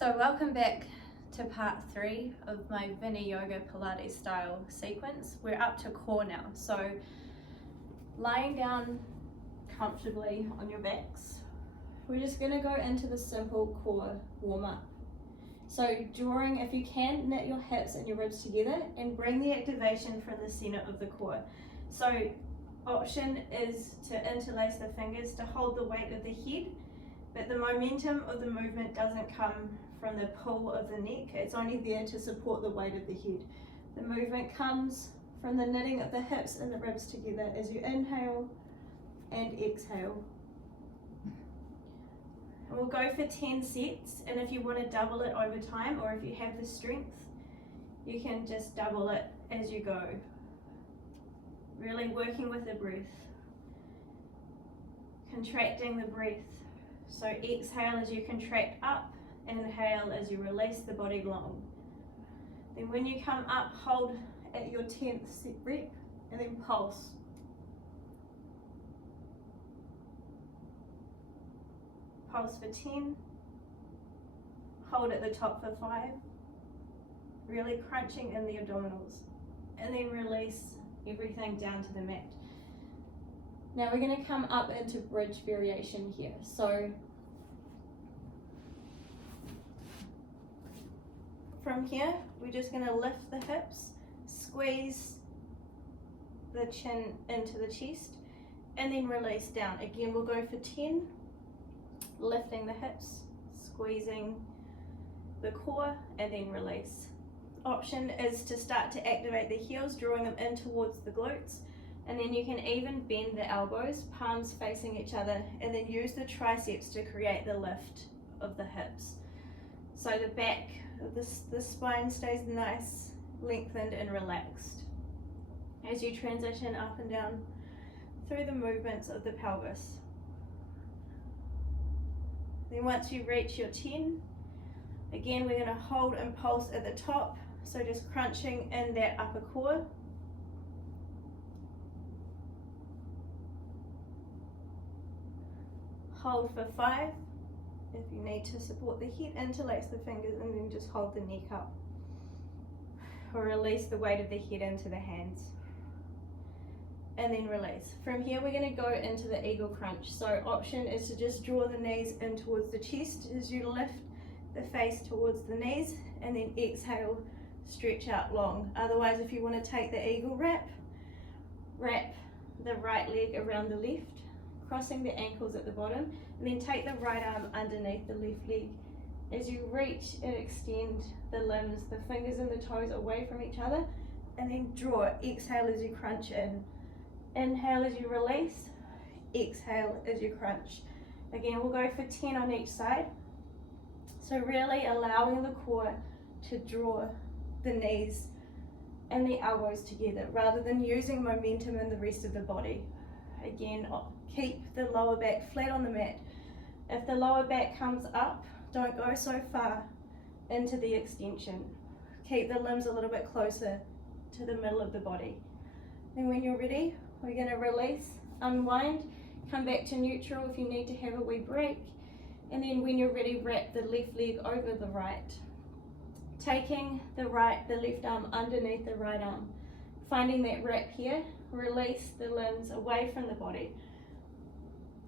So welcome back to part 3 of my Vinyasa Pilates style sequence. We're up to core now. So lying down comfortably on your backs, we're just going to go into the simple core warm up. So if you can, knit your hips and your ribs together and bring the activation from the center of the core. So option is to interlace the fingers to hold the weight of the head, but the momentum of the movement doesn't come from the pull of the neck, it's only there to support the weight of the head. The movement comes from the knitting of the hips and the ribs together as you inhale and exhale. And we'll go for 10 sets, and if you want to double it over time, or if you have the strength, you can just double it as you go. Really working with the breath. Contracting the breath. So exhale as you contract up, inhale as you release the body long. Then when you come up, hold at your 10th set rep, and then pulse. Pulse for 10, hold at the top for 5, really crunching in the abdominals, and then release everything down to the mat. Now we're going to come up into bridge variation here. So from here, we're just going to lift the hips, squeeze the chin into the chest, and then release down. Again, we'll go for 10, lifting the hips, squeezing the core, and then release. Option is to start to activate the heels, drawing them in towards the glutes, and then you can even bend the elbows, palms facing each other, and then use the triceps to create the lift of the hips. So the back of the spine stays nice, lengthened and relaxed as you transition up and down through the movements of the pelvis. Then once you reach your 10, again we're going to hold and pulse at the top, so just crunching in that upper core. Hold for 5. If you need to support the head, interlace the fingers and then just hold the neck up. Or release the weight of the head into the hands. And then release. From here we're going to go into the eagle crunch. So option is to just draw the knees in towards the chest as you lift the face towards the knees, and then exhale, stretch out long. Otherwise, if you want to take the eagle wrap the right leg around the left, crossing the ankles at the bottom, and then take the right arm underneath the left leg. As you reach and extend the limbs, the fingers and the toes away from each other, and then draw. Exhale as you crunch in. Inhale as you release, exhale as you crunch. Again, we'll go for 10 on each side. So really allowing the core to draw the knees and the elbows together rather than using momentum in the rest of the body. Again, keep the lower back flat on the mat. If the lower back comes up, don't go so far into the extension. Keep the limbs a little bit closer to the middle of the body. And when you're ready, we're going to release, unwind, come back to neutral if you need to have a wee break. And then when you're ready, wrap the left leg over the right. Taking the left arm underneath the right arm. Finding that wrap here, release the limbs away from the body.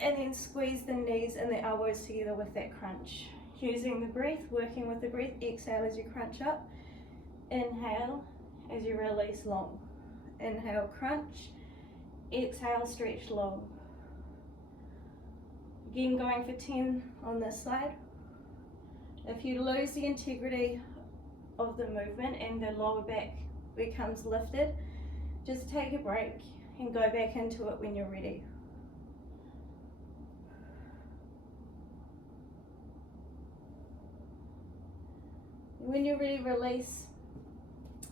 And then squeeze the knees and the elbows together with that crunch. Using the breath, working with the breath, exhale as you crunch up. Inhale as you release long. Inhale, crunch. Exhale, stretch long. Again, going for 10 on this side. If you lose the integrity of the movement and the lower back becomes lifted, just take a break and go back into it when you're ready. When you're ready, release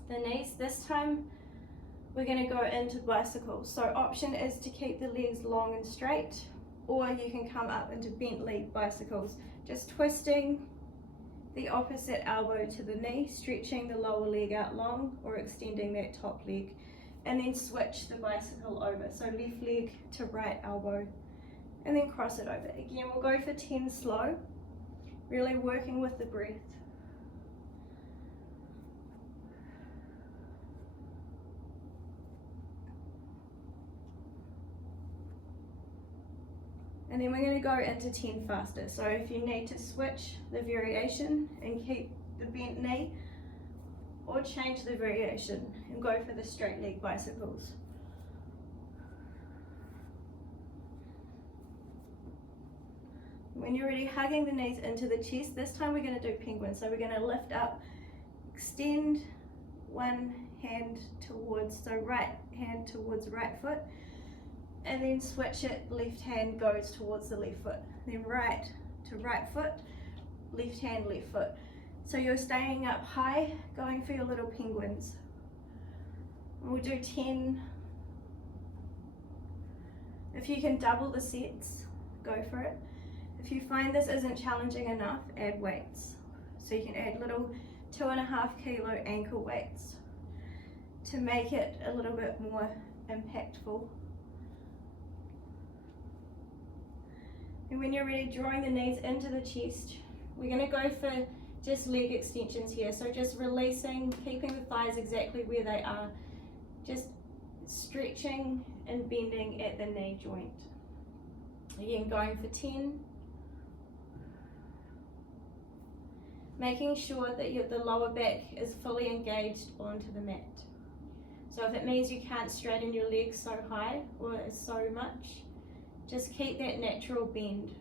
the knees. This time we're going to go into bicycles. So option is to keep the legs long and straight, or you can come up into bent leg bicycles, just twisting the opposite elbow to the knee, stretching the lower leg out long or extending that top leg, and then switch the bicycle over. So left leg to right elbow, and then cross it over. Again, we'll go for 10 slow. Really working with the breath. And then we're going to go into 10 faster. So if you need to switch the variation and keep the bent knee, or change the variation and go for the straight leg bicycles. When you're ready, hugging the knees into the chest. This time we're going to do penguin. So we're going to lift up, extend one hand towards, so right hand towards right foot, and then switch it, left hand goes towards the left foot. Then right to right foot, left hand, left foot. So you're staying up high, going for your little penguins. We'll do 10. If you can double the sets, go for it. If you find this isn't challenging enough, add weights. So you can add little 2.5 kilo ankle weights to make it a little bit more impactful. And when you're ready, drawing the knees into the chest, we're going to go for just leg extensions here. So just releasing, keeping the thighs exactly where they are, just stretching and bending at the knee joint. Again, going for 10. Making sure that the lower back is fully engaged onto the mat. So if it means you can't straighten your legs so high or so much, just keep that natural bend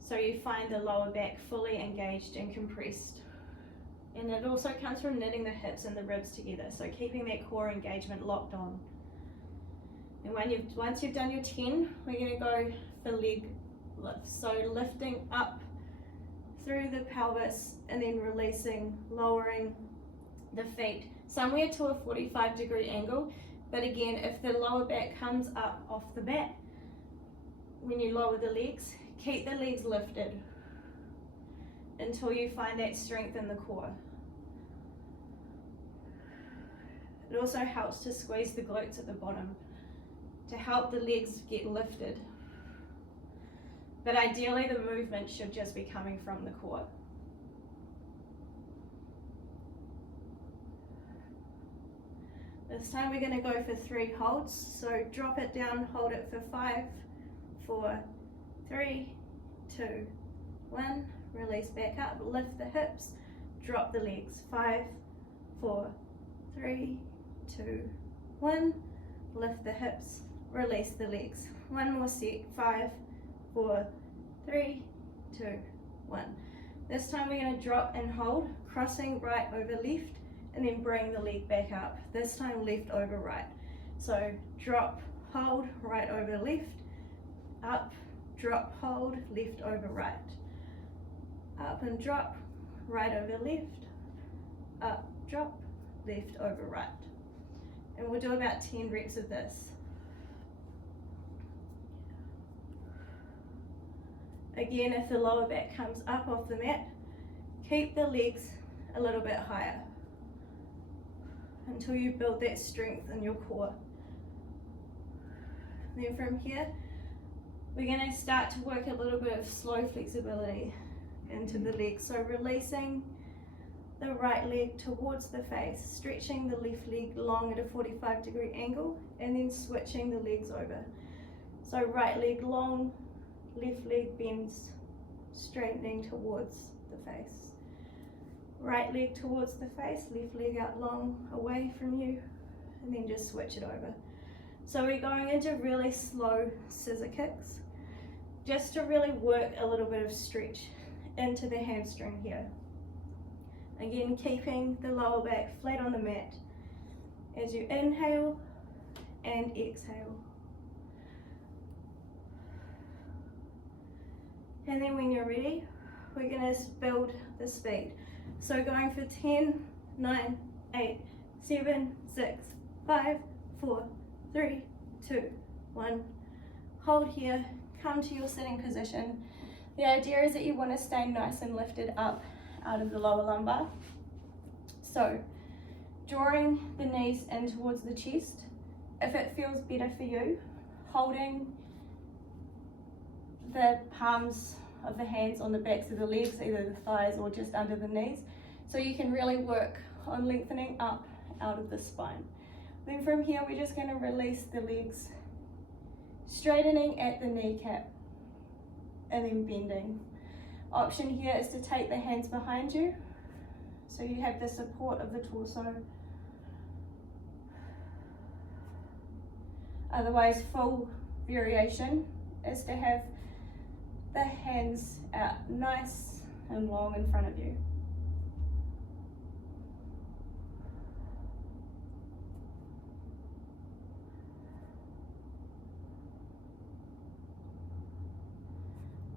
so you find the lower back fully engaged and compressed. And it also comes from knitting the hips and the ribs together, so keeping that core engagement locked on. And once you've done your 10, we're going to go for leg lifts. So lifting up through the pelvis and then releasing, lowering the feet somewhere to a 45-degree angle. But again, if the lower back comes up off the mat, when you lower the legs, keep the legs lifted until you find that strength in the core. It also helps to squeeze the glutes at the bottom to help the legs get lifted. But ideally the movement should just be coming from the core. This time we're going to go for 3 holds. So drop it down, hold it for 5, 4, 3, 2, 1. Release back up, lift the hips, drop the legs. 5, 4, 3, 2, 1. Lift the hips, release the legs. One more set. 5, 4, 3, 2, 1. This time we're going to drop and hold, crossing right over left, and then bring the leg back up. This time left over right. So drop, hold, right over left, up, drop, hold, left over right. Up and drop, right over left, up, drop, left over right. And we'll do about 10 reps of this. Again, if the lower back comes up off the mat, keep the legs a little bit higher until you build that strength in your core. Then from here, we're going to start to work a little bit of slow flexibility into the legs. So releasing the right leg towards the face, stretching the left leg long at a 45-degree angle, and then switching the legs over. So right leg long, left leg bends, straightening towards the face. Right leg towards the face, left leg out long away from you, and then just switch it over. So we're going into really slow scissor kicks, just to really work a little bit of stretch into the hamstring here. Again, keeping the lower back flat on the mat as you inhale and exhale. And then when you're ready, we're going to build the speed. So going for 10, 9, 8, 7, 6, 5, 4, 3, 2, 1. Hold here, come to your sitting position. The idea is that you want to stay nice and lifted up out of the lower lumbar. So drawing the knees in towards the chest. If it feels better for you, holding the palms of the hands on the backs of the legs, either the thighs or just under the knees. So you can really work on lengthening up out of the spine. Then from here, we're just going to release the legs, straightening at the kneecap and then bending. Option here is to take the hands behind you, so you have the support of the torso. Otherwise, full variation is to have the hands out nice and long in front of you.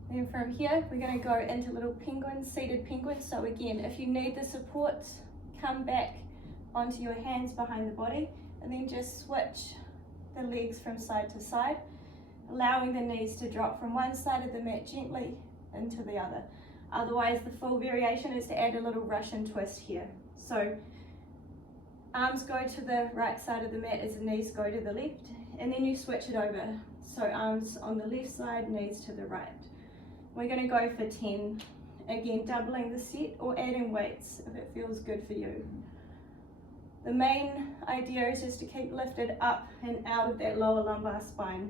Then from here, we're going to go into little penguins, seated penguins. So again, if you need the support, come back onto your hands behind the body, and then just switch the legs from side to side, allowing the knees to drop from one side of the mat gently into the other. Otherwise, the full variation is to add a little Russian twist here. So arms go to the right side of the mat as the knees go to the left, and then you switch it over. So arms on the left side, knees to the right. We're going to go for 10. Again, doubling the set or adding weights if it feels good for you. The main idea is just to keep lifted up and out of that lower lumbar spine.